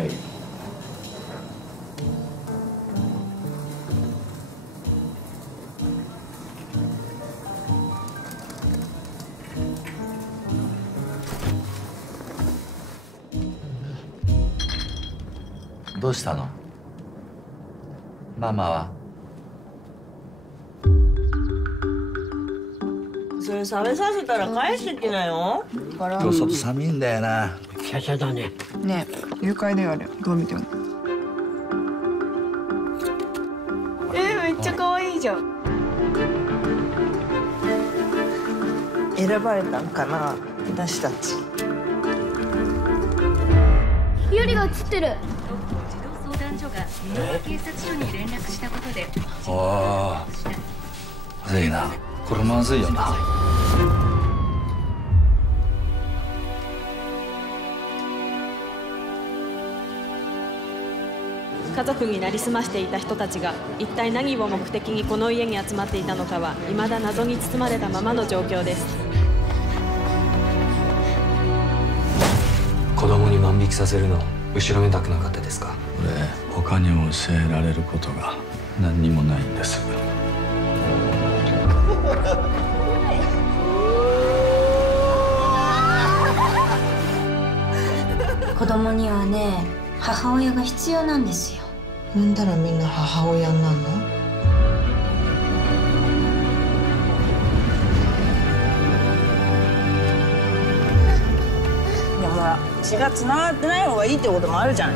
はい。どうしたの？ママは？それ食べさせたら返してきなよ。今日外寒いんだよな。シャシャだね。ねえ、誘拐だよあれ。どう見ても。めっちゃ可愛いじゃん。選ばれたんかな、私たち。ユリが映ってる。児童相談所が美濃警察署に連絡したことで。おお、まずいな。これまずいよな。家族になりすましていた人たちが一体何を目的にこの家に集まっていたのかは未だ謎に包まれたままの状況です。子供に万引きさせるの後ろめたくなかったですか？俺、他に教えられることが何にもないんです。子供にはね、母親が必要なんですよ。産んだらみんな母親になるの？いやほら、血が繋がってない方がいいってこともあるじゃん。